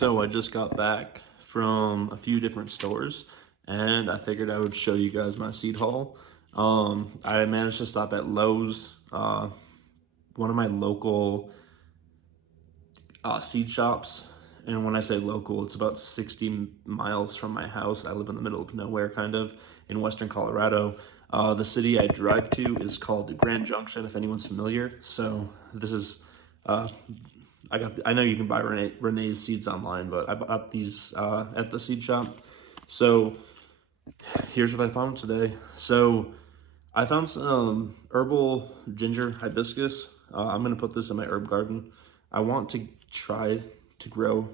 So I just got back from a few different stores and I figured I would show you guys my seed haul. I managed to stop at Lowe's, one of my local seed shops. And when I say local, it's about 60 miles from my house. I live in the middle of nowhere, kind of, in western Colorado. The city I drive to is called Grand Junction, if anyone's familiar. So this is, I know you can buy Renee's seeds online, but I bought these at the seed shop. So here's what I found today. So I found some herbal ginger hibiscus. I'm gonna put this in my herb garden. I want to try to grow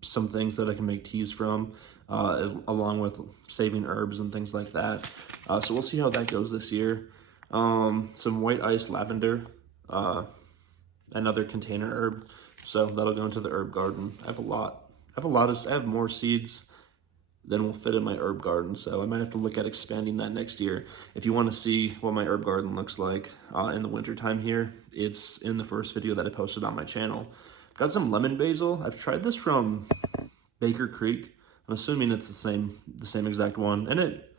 some things that I can make teas from, along with saving herbs and things like that. So we'll see how that goes this year. Some white ice lavender, another container herb. So that'll go into the herb garden. I have more seeds than will fit in my herb garden. So I might have to look at expanding that next year. If you want to see what my herb garden looks like in the wintertime here, it's in the first video that I posted on my channel. Got some lemon basil. I've tried this from Baker Creek. I'm assuming it's the same exact one. And it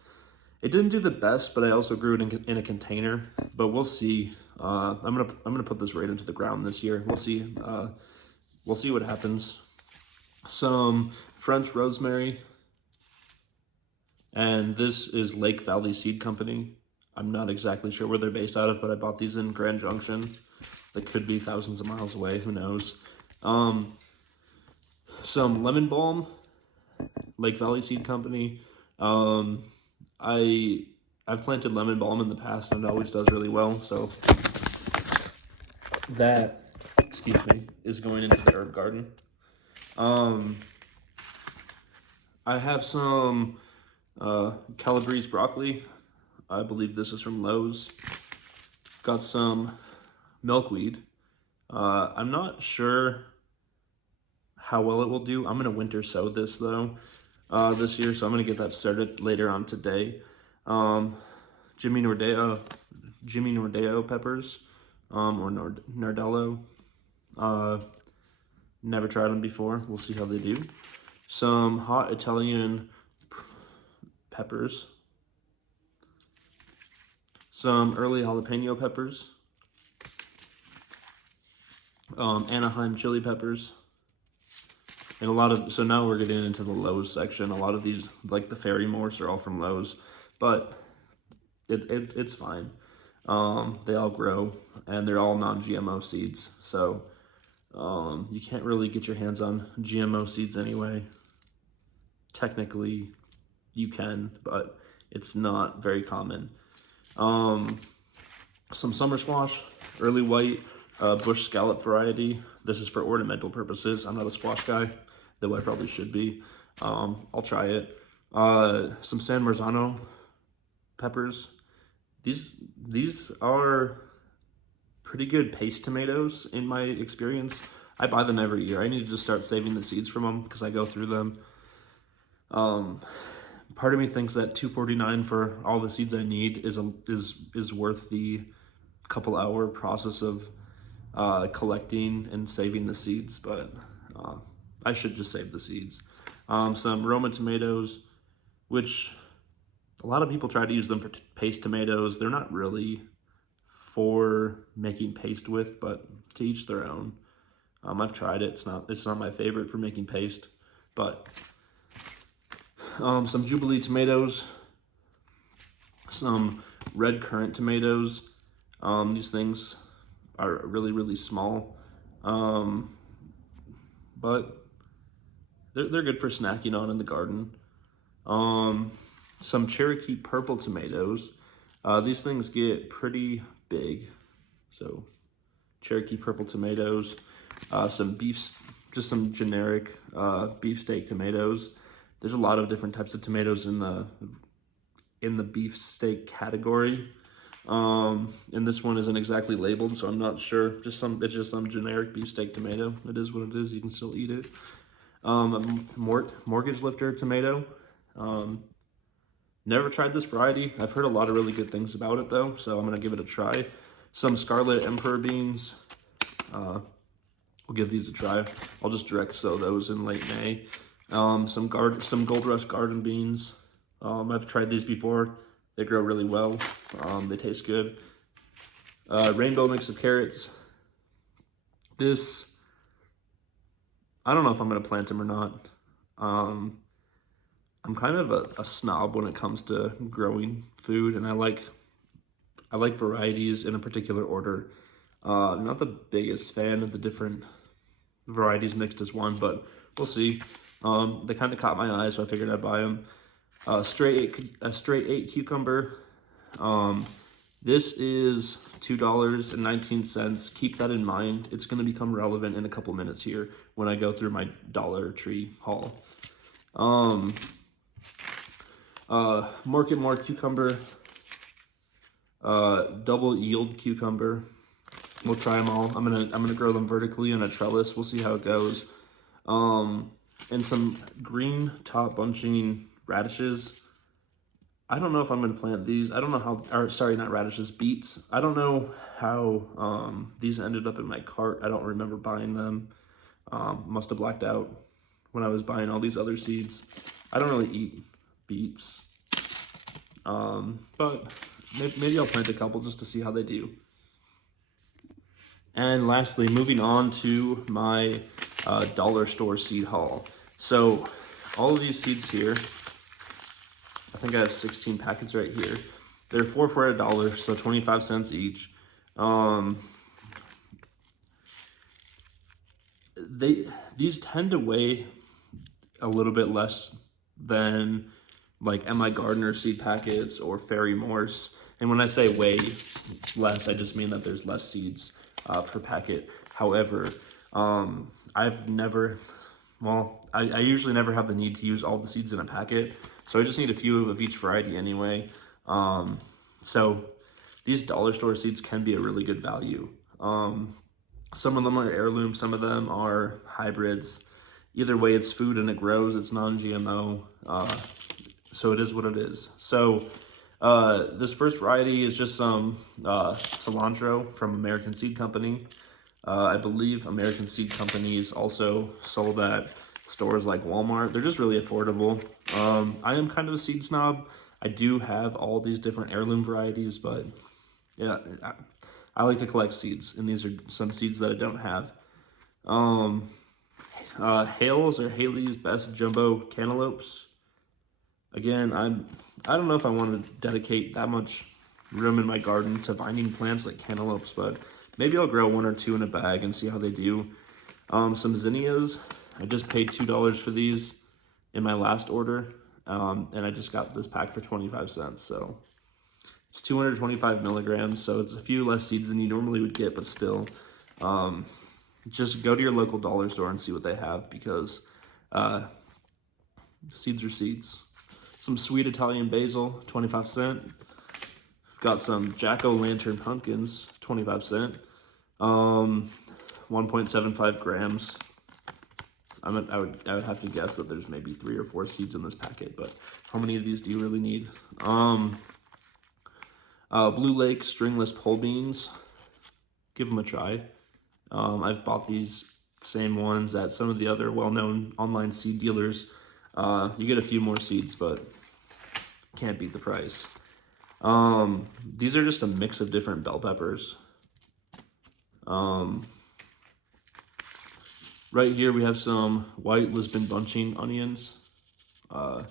didn't do the best, but I also grew it in a container. But we'll see. I'm gonna put this right into the ground this year. We'll see. We'll see what happens. Some French rosemary, and this is Lake Valley Seed Company. I'm not exactly sure where they're based out of, but I bought these in Grand Junction. They could be thousands of miles away. Who knows? Some lemon balm, Lake Valley Seed Company. I've planted lemon balm in the past and it always does really well. So that, excuse me, is going into the herb garden. I have some Calabrese broccoli. I believe this is from Lowe's. Got some milkweed. I'm not sure how well it will do. I'm gonna winter sow this though this year, so I'm gonna get that started later on today. Jimmy Nordeo peppers, or Nardello. Never tried them before. We'll see how they do. Some hot Italian peppers. Some early jalapeno peppers. Anaheim chili peppers. And so now we're getting into the Lowe's section. A lot of these, like the fairy morse, are all from Lowe's, but it's fine. They all grow, and they're all non-GMO seeds, so you can't really get your hands on GMO seeds anyway. Technically, you can, but it's not very common. Some summer squash, early white, bush scallop variety. This is for ornamental purposes. I'm not a squash guy, though I probably should be. I'll try it. Some San Marzano peppers. These are pretty good paste tomatoes in my experience. I buy them every year. I need to just start saving the seeds from them because I go through them. Part of me thinks that $2.49 for all the seeds I need is worth the couple hour process of collecting and saving the seeds, but I should just save the seeds. Some Roma tomatoes, which a lot of people try to use them for paste tomatoes. They're not really for making paste with, but to each their own. I've tried it. It's not my favorite for making paste, but some Jubilee tomatoes, some red currant tomatoes. These things are really, really small, but they're good for snacking on in the garden. Some Cherokee purple tomatoes. These things get pretty big, so Cherokee purple tomatoes. Some just some generic beefsteak tomatoes. There's a lot of different types of tomatoes in the beefsteak category. And this one isn't exactly labeled, so I'm not sure. It's just some generic beefsteak tomato. It is what it is. You can still eat it. A mortgage lifter tomato. Never tried this variety. I've heard a lot of really good things about it though, so I'm gonna give it a try. Some Scarlet Emperor beans. we'll give these a try. I'll just direct sow those in late May. Some Gold Rush garden beans. I've tried these before. They grow really well. They taste good. Rainbow mix of carrots. This, I don't know if I'm gonna plant them or not. I'm kind of a snob when it comes to growing food, and I like varieties in a particular order. I'm not the biggest fan of the different varieties mixed as one, but we'll see. They kind of caught my eye, so I figured I'd buy them. A straight 8 cucumber. This is $2.19. Keep that in mind. It's going to become relevant in a couple minutes here when I go through my Dollar Tree haul. Market Mark cucumber. Double yield cucumber. We'll try them all. I'm gonna grow them vertically on a trellis. We'll see how it goes. And some green top bunching radishes. I don't know if I'm gonna plant these. I don't know how, or sorry, not radishes, beets. I don't know how these ended up in my cart. I don't remember buying them. Must have blacked out when I was buying all these other seeds. I don't really eat beets. But maybe I'll plant a couple just to see how they do. And lastly, moving on to my dollar store seed haul. So all of these seeds here, I think I have 16 packets right here. They're 4 for $1, so 25 cents each. These tend to weigh a little bit less than like M.I. Gardner seed packets or Fairy Morse. And when I say weigh less, I just mean that there's less seeds per packet. However, I've never, well, I usually never have the need to use all the seeds in a packet. So I just need a few of each variety anyway. So these dollar store seeds can be a really good value. Some of them are heirloom, some of them are hybrids. Either way, it's food and it grows, it's non-GMO. So it is what it is. So this first variety is just some cilantro from American Seed Company. I believe American Seed Company is also sold at stores like Walmart. They're just really affordable. I am kind of a seed snob. I do have all these different heirloom varieties, but yeah, I like to collect seeds, and these are some seeds that I don't have. Hales or Haley's Best Jumbo Cantaloupes. Again, I don't know if I want to dedicate that much room in my garden to vining plants like cantaloupes, but maybe I'll grow 1 or 2 in a bag and see how they do. Some zinnias. I just paid $2 for these in my last order, and I just got this pack for 25 cents. So it's 225 milligrams, so it's a few less seeds than you normally would get, but still, just go to your local dollar store and see what they have, because seeds are seeds. Some sweet Italian basil, 25 cents. Got some jack-o'-lantern pumpkins, 25 cents. 1.75 grams. I would have to guess that there's maybe 3 or 4 seeds in this packet, but how many of these do you really need? Blue Lake stringless pole beans. Give them a try. I've bought these same ones at some of the other well-known online seed dealers. You get a few more seeds, but can't beat the price. These are just a mix of different bell peppers. Right here we have some white Lisbon bunching onions. I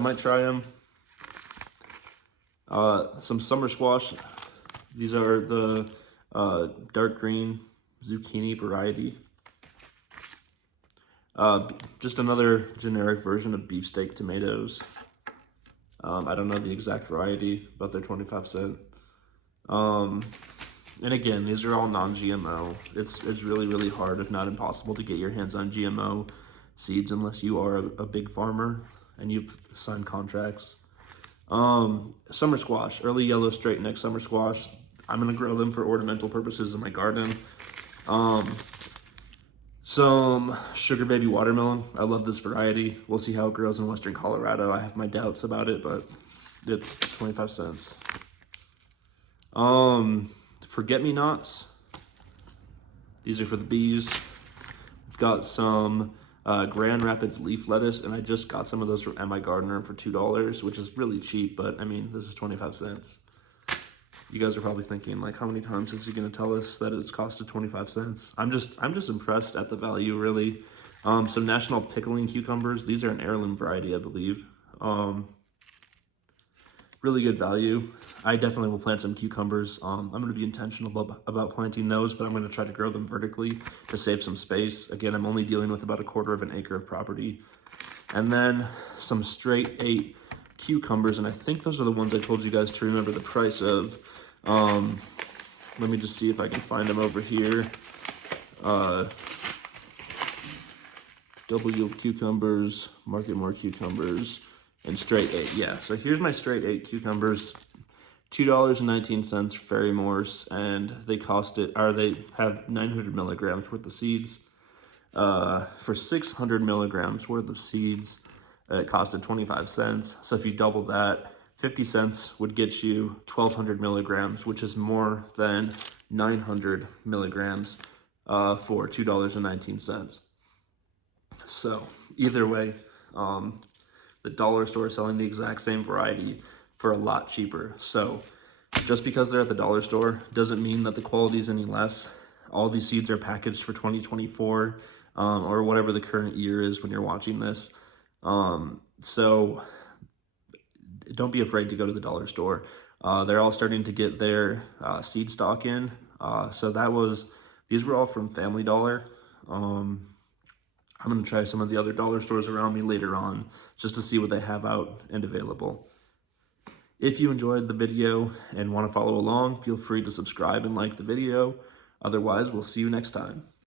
might try them. Some summer squash. These are the dark green zucchini variety. Just another generic version of beefsteak tomatoes. I don't know the exact variety, but they're 25 cents. And again, these are all non-GMO. It's really, really hard, if not impossible, to get your hands on GMO seeds unless you are a big farmer and you've signed contracts. Summer squash, early yellow straight neck summer squash. I'm gonna grow them for ornamental purposes in my garden. Some sugar baby watermelon. I love this variety. We'll see how it grows in Western Colorado. I have my doubts about it, but it's 25 cents. Forget-me-nots. These are for the bees. I've got some Grand Rapids leaf lettuce, and I just got some of those from M.I. Gardener for $2, which is really cheap, but I mean, this is 25 cents. You guys are probably thinking, like, how many times is he gonna tell us that it's costed 25 cents? I'm just impressed at the value, really. Some National Pickling cucumbers. These are an heirloom variety, I believe. Really good value. I definitely will plant some cucumbers. I'm going to be intentional about planting those, but I'm going to try to grow them vertically to save some space. Again, I'm only dealing with about 1/4 of an acre of property. And then some straight 8 cucumbers, and I think those are the ones I told you guys to remember the price of. Let me just see if I can find them over here. Double yield cucumbers, market more cucumbers, and straight 8. Yeah, so here's my straight 8 cucumbers, $2.19 Fairy Morse, and they have 900 milligrams worth of seeds. For 600 milligrams worth of seeds, it costed 25 cents. So if you double that, 50 cents would get you 1,200 milligrams, which is more than 900 milligrams for $2.19. So either way, the dollar store is selling the exact same variety for a lot cheaper. So just because they're at the dollar store doesn't mean that the quality is any less. All these seeds are packaged for 2024 or whatever the current year is when you're watching this. So don't be afraid to go to the dollar store. They're all starting to get their seed stock in. So these were all from Family Dollar. I'm going to try some of the other dollar stores around me later on just to see what they have out and available. If you enjoyed the video and want to follow along, feel free to subscribe and like the video. Otherwise, we'll see you next time.